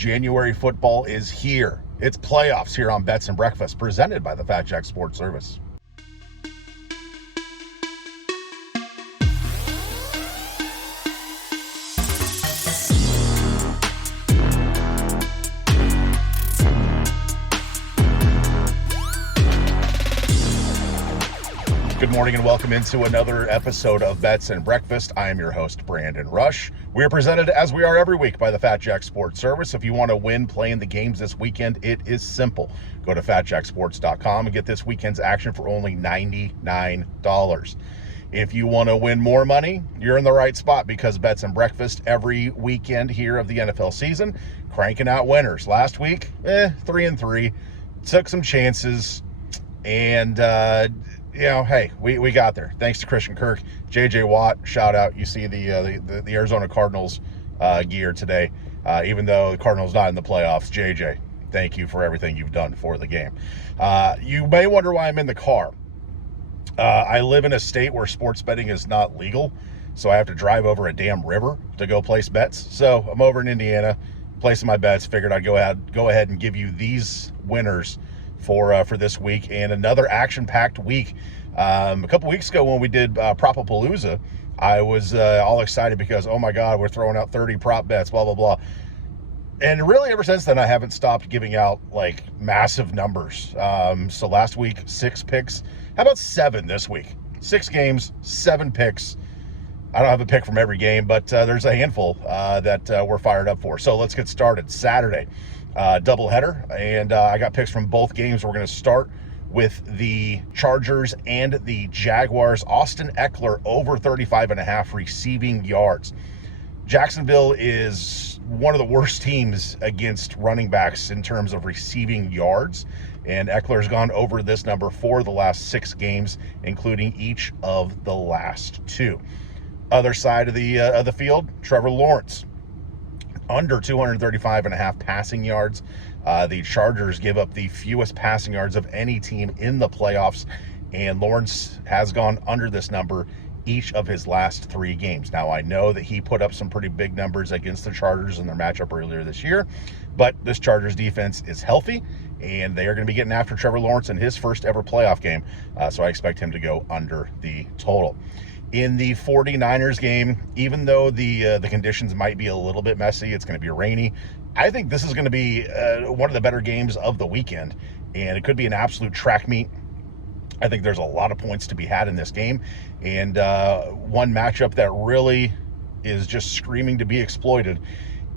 January football is here. It's playoffs here on Bets and Breakfast, presented by the Fat Jack Sports Service. Good morning and welcome into another episode of Bets and Breakfast. I am your host, Brandon Rush. We are presented, as we are every week, by the Fat Jack Sports Service. If you want to win playing the games this weekend, it is simple. Go to fatjacksports.com and get this weekend's action for only $99. If you want to win more money, you're in the right spot, because Bets and Breakfast every weekend here of the NFL season, cranking out winners. Last week, 3-3, took some chances, and hey, we got there. Thanks to Christian Kirk, J.J. Watt, shout out. You see the Arizona Cardinals gear today, even though the Cardinals not in the playoffs. J.J., thank you for everything you've done for the game. You may wonder why I'm in the car. I live in a state where sports betting is not legal, so I have to drive over a damn river to go place bets. So I'm over in Indiana, placing my bets. Figured I'd go ahead and give you these winners for this week, and another action-packed week. A couple weeks ago when we did Propapalooza, I was all excited because, oh my God, we're throwing out 30 prop bets, blah, blah, blah. And really ever since then, I haven't stopped giving out like massive numbers. So last week, 6 picks. How about 7 this week? 6 games, 7 picks. I don't have a pick from every game, but there's a handful that we're fired up for. So let's get started. Saturday, doubleheader, and I got picks from both games. We're going to start with the Chargers and the Jaguars. Austin Eckler over 35.5 receiving yards. Jacksonville is one of the worst teams against running backs in terms of receiving yards, and Eckler's gone over this number for the last 6 games, including each of the last 2. Other side of the field, Trevor Lawrence, under 235.5 passing yards. The Chargers give up the fewest passing yards of any team in the playoffs, and Lawrence has gone under this number each of his last 3 games. Now, I know that he put up some pretty big numbers against the Chargers in their matchup earlier this year, but this Chargers defense is healthy, and they are going to be getting after Trevor Lawrence in his first ever playoff game, so I expect him to go under the total. In the 49ers game, even though the conditions might be a little bit messy, it's going to be rainy, I think this is going to be one of the better games of the weekend, and it could be an absolute track meet. I think there's a lot of points to be had in this game, and one matchup that really is just screaming to be exploited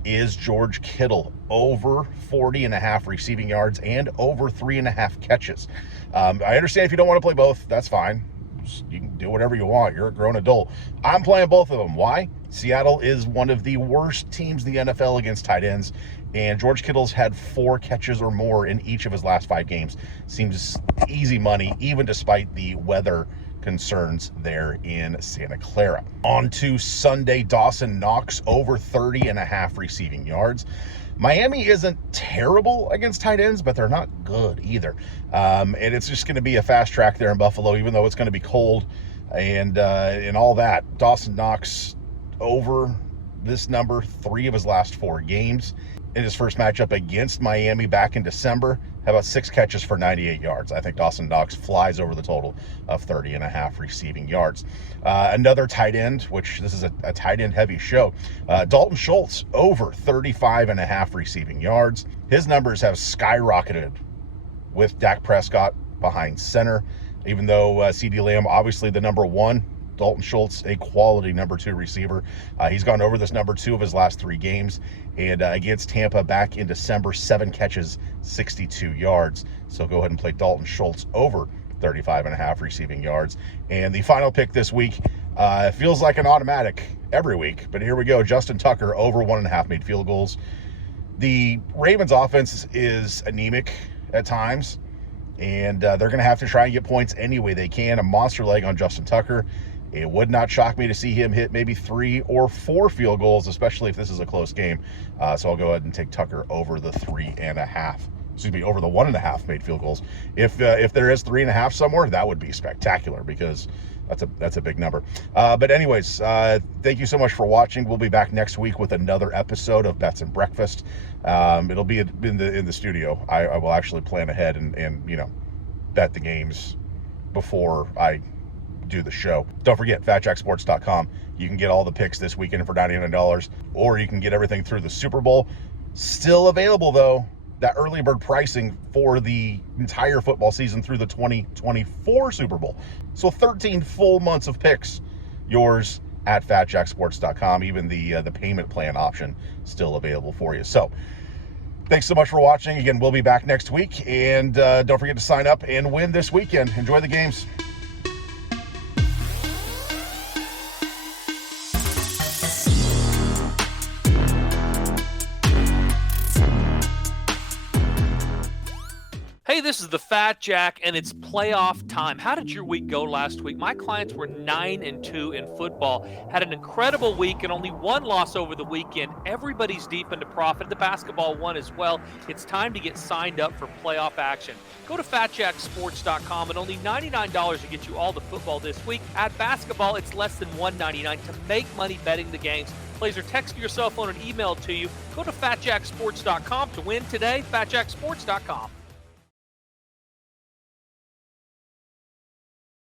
is George Kittle, over 40.5 receiving yards and over 3.5 catches. I understand if you don't want to play both, that's fine. You can do whatever you want. You're a grown adult. I'm playing both of them. Why? Seattle is one of the worst teams in the NFL against tight ends, and George Kittle's had 4 catches or more in each of his last 5 games. Seems easy money, even despite the weather concerns there in Santa Clara. On to Sunday, Dawson Knox, over 30.5 receiving yards. Miami isn't terrible against tight ends, but they're not good either. And it's just going to be a fast track there in Buffalo, even though it's going to be cold and all that. Dawson Knox over this number 3 of his last 4 games. In his first matchup against Miami back in December, how about 6 catches for 98 yards? I think Dawson Knox flies over the total of 30.5 receiving yards. Another tight end, which this is a tight end heavy show, Dalton Schultz, over 35.5 receiving yards. His numbers have skyrocketed with Dak Prescott behind center, even though CeeDee Lamb, obviously the number 1, Dalton Schultz, a quality number 2 receiver. He's gone over this number 2 of his last 3 games. And against Tampa back in December, 7 catches, 62 yards. So go ahead and play Dalton Schultz over 35.5 receiving yards. And the final pick this week, feels like an automatic every week, but here we go. Justin Tucker, over 1.5 made field goals. The Ravens offense is anemic at times, and they're going to have to try and get points any way they can. A monster leg on Justin Tucker. It would not shock me to see him hit maybe 3 or 4 field goals, especially if this is a close game. So I'll go ahead and take Tucker over the 3.5. Over the 1.5 made field goals. If there is 3.5 somewhere, that would be spectacular, because That's a big number. But anyways, thank you so much for watching. We'll be back next week with another episode of Bets and Breakfast. It'll be in the studio. I will actually plan ahead and bet the games before I do the show. Don't forget, FatJackSports.com. You can get all the picks this weekend for $99, or you can get everything through the Super Bowl. Still available, though, that early bird pricing for the entire football season through the 2024 Super Bowl. So 13 full months of picks, yours at FatJackSports.com. Even the payment plan option still available for you. So thanks so much for watching. Again, we'll be back next week, and don't forget to sign up and win this weekend. Enjoy the games. Hey, this is the Fat Jack, and it's playoff time. How did your week go last week? My clients were 9-2 in football, had an incredible week, and only one loss over the weekend. Everybody's deep into profit. The basketball won as well. It's time to get signed up for playoff action. Go to FatJackSports.com, and only $99 to get you all the football this week. At basketball, it's less than $199 to make money betting the games. Players are text to your cell phone and email to you. Go to FatJackSports.com to win today. FatJackSports.com.